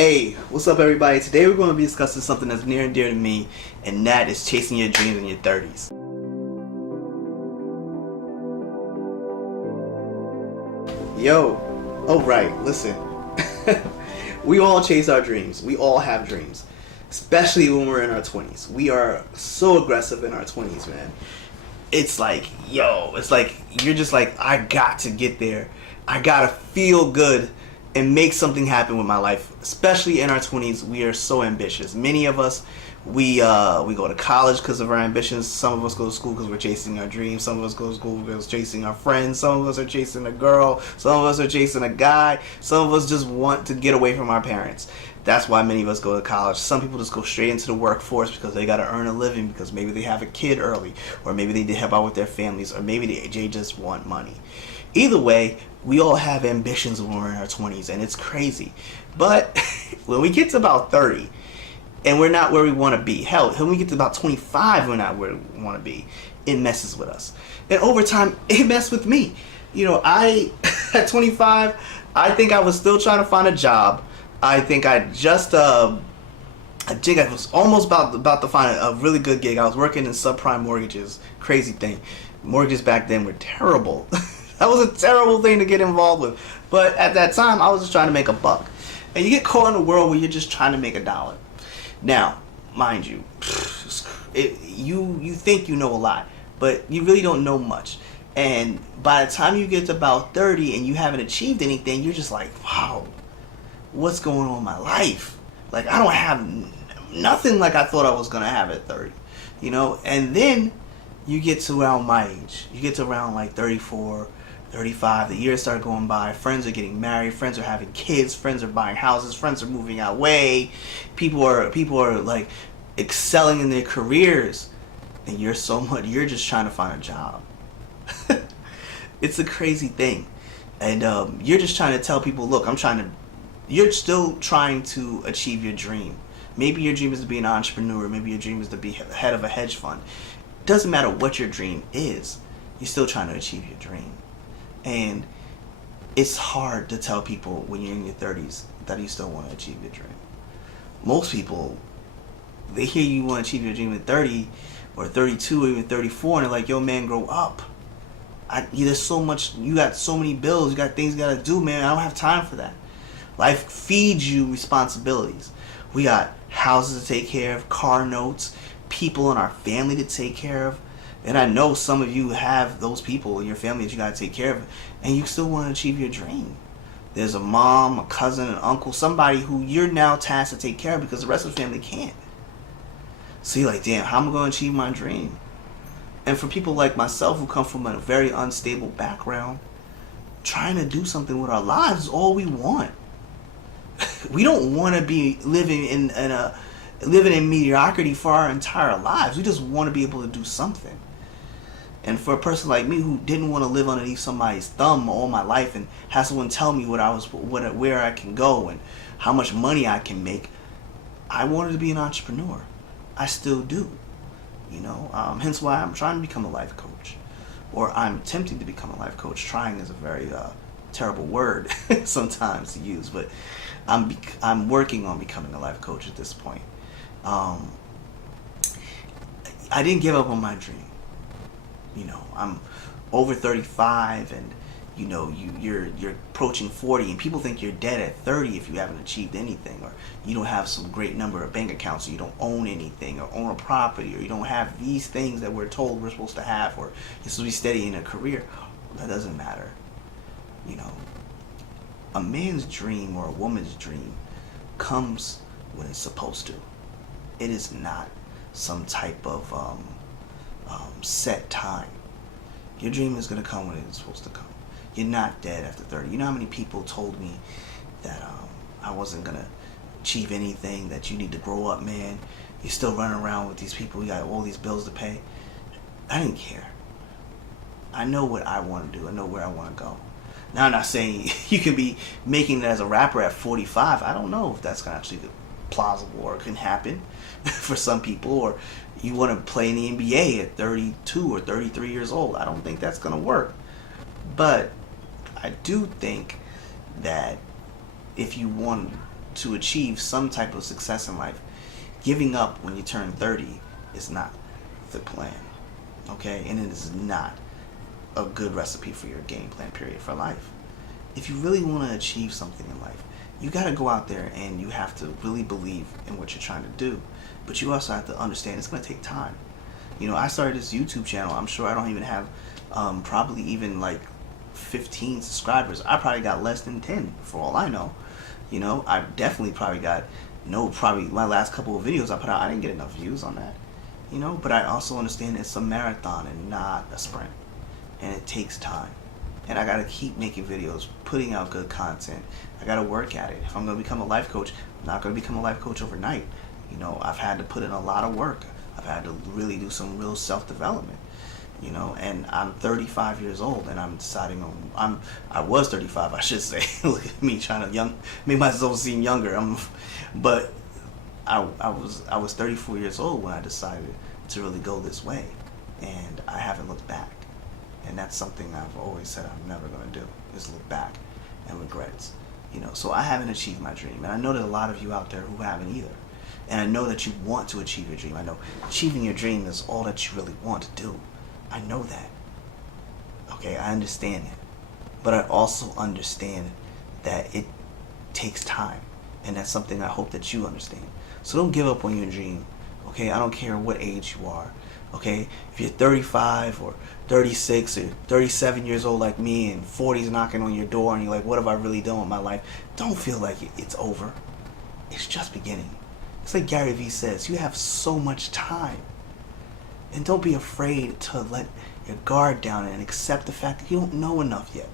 Hey, what's up everybody? Today we're going to be discussing something that's near and dear to me, and that is chasing your dreams in your 30s. Yo, alright, listen. We all chase our dreams. We all have dreams. Especially when we're in our 20s. We are so aggressive in our 20s, man. It's like, you're just like, I got to get there. I gotta feel good and make something happen with my life. Especially in our 20s, we are so ambitious. Many of us, we go to college because of our ambitions. Some of us go to school because we're chasing our dreams. Some of us go to school because we're chasing our friends. Some of us are chasing a girl. Some of us are chasing a guy. Some of us just want to get away from our parents. That's why many of us go to college. Some people just go straight into the workforce because they got to earn a living, because maybe they have a kid early, or maybe they did help out with their families, or maybe they just want money. Either way, we all have ambitions when we're in our 20s, and it's crazy. But when we get to about 30, and we're not where we want to be, hell, when we get to about 25, we're not where we want to be, it messes with us. And over time, it messed with me. You know, at 25, I think I was still trying to find a job. I think I was almost about to find a really good gig. I was working in subprime mortgages. Crazy thing. Mortgages back then were terrible. That was a terrible thing to get involved with. But at that time, I was just trying to make a buck. And you get caught in a world where you're just trying to make $1. Now, mind you, you think you know a lot, but you really don't know much. And by the time you get to about 30 and you haven't achieved anything, you're just like, wow, what's going on in my life? Like, I don't have nothing like I thought I was going to have at 30, you know? And then you get to around my age. You get to around like 34, 35, the years start going by, friends are getting married, friends are having kids, friends are buying houses, friends are moving away, people are like excelling in their careers, and you're just trying to find a job. It's a crazy thing. And you're just trying to tell people, look, you're still trying to achieve your dream. Maybe your dream is to be an entrepreneur, maybe your dream is to be head of a hedge fund. It doesn't matter what your dream is, you're still trying to achieve your dream. And it's hard to tell people when you're in your 30s that you still want to achieve your dream. Most people, they hear you want to achieve your dream at 30 or 32 or even 34, and they're like, yo man, grow up. There's so much, you got so many bills, you got things you got to do, man. I don't have time for that. Life feeds you responsibilities. We got houses to take care of, car notes, people in our family to take care of. And I know some of you have those people in your family that you got to take care of, and you still want to achieve your dream. There's a mom, a cousin, an uncle, somebody who you're now tasked to take care of because the rest of the family can't. So you're like, damn, how am I going to achieve my dream? And for people like myself who come from a very unstable background, trying to do something with our lives is all we want. We don't want to be living in mediocrity for our entire lives. We just want to be able to do something. And for a person like me who didn't want to live underneath somebody's thumb all my life and have someone tell me where I can go and how much money I can make, I wanted to be an entrepreneur. I still do. You know, hence why I'm trying to become a life coach, or I'm attempting to become a life coach. Trying is a very terrible word sometimes to use, but I'm working on becoming a life coach at this point. I didn't give up on my dream. You know, I'm over 35, and you know, you're approaching 40, and people think you're dead at 30 if you haven't achieved anything, or you don't have some great number of bank accounts, or you don't own anything, or own a property, or you don't have these things that we're told we're supposed to have, or you're supposed to be steady in a career. That doesn't matter. You know, a man's dream or a woman's dream comes when it's supposed to. It is not some type of set time. Your dream is going to come when it's supposed to come. You're not dead after 30. You know how many people told me that I wasn't going to achieve anything, that you need to grow up, man. You're still running around with these people. You got all these bills to pay. I didn't care. I know what I want to do. I know where I want to go. Now, I'm not saying you can be making it as a rapper at 45. I don't know if that's actually plausible or can happen for some people, or you want to play in the NBA at 32 or 33 years old. I don't think that's going to work. But I do think that if you want to achieve some type of success in life, giving up when you turn 30 is not the plan. Okay? And it is not a good recipe for your game plan period for life. If you really want to achieve something in life, you got to go out there and you have to really believe in what you're trying to do. But you also have to understand it's going to take time. You know, I started this YouTube channel. I'm sure I don't even have probably even like 15 subscribers. I probably got less than 10 for all I know. You know, I definitely probably got probably my last couple of videos I put out, I didn't get enough views on that. You know, but I also understand it's a marathon and not a sprint. And it takes time. And I gotta keep making videos, putting out good content. I gotta work at it. If I'm gonna become a life coach, I'm not gonna become a life coach overnight. You know, I've had to put in a lot of work. I've had to really do some real self-development. You know, and I'm 35 years old, and I'm deciding on. I was 35, I should say. Look at me trying to make myself seem younger. But I was 34 years old when I decided to really go this way, and I haven't looked back. And that's something I've always said I'm never going to do, is look back and regrets. You know, so I haven't achieved my dream. And I know that a lot of you out there who haven't either. And I know that you want to achieve your dream. I know achieving your dream is all that you really want to do. I know that. Okay, I understand it. But I also understand that it takes time. And that's something I hope that you understand. So don't give up on your dream. Okay, I don't care what age you are. Okay, if you're 35 or 36 or 37 years old like me, and 40's knocking on your door and you're like, what have I really done with my life? Don't feel like it's over. It's just beginning. It's like Gary Vee says, you have so much time. And don't be afraid to let your guard down and accept the fact that you don't know enough yet.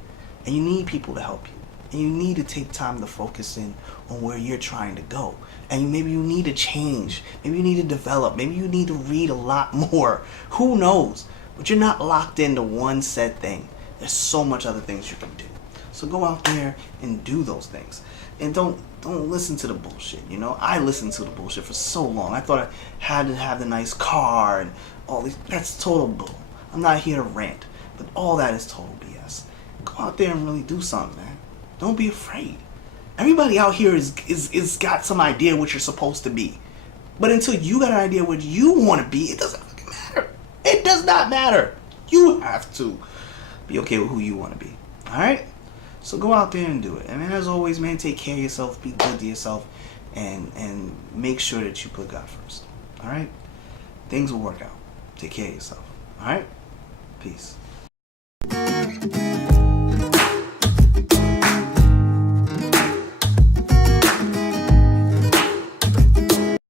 And you need people to help you. And you need to take time to focus in on where you're trying to go. And maybe you need to change. Maybe you need to develop. Maybe you need to read a lot more. Who knows? But you're not locked into one set thing. There's so much other things you can do. So go out there and do those things. And don't listen to the bullshit. You know, I listened to the bullshit for so long. I thought I had to have the nice car and all these. That's total bull. I'm not here to rant, but all that is total BS. Go out there and really do something, man. Don't be afraid. Everybody out here is got some idea what you're supposed to be. But until you got an idea what you want to be, it doesn't fucking matter. It does not matter. You have to be okay with who you want to be. Alright? So go out there and do it. And as always, man, take care of yourself, be good to yourself, and make sure that you put God first. Alright? Things will work out. Take care of yourself. Alright? Peace.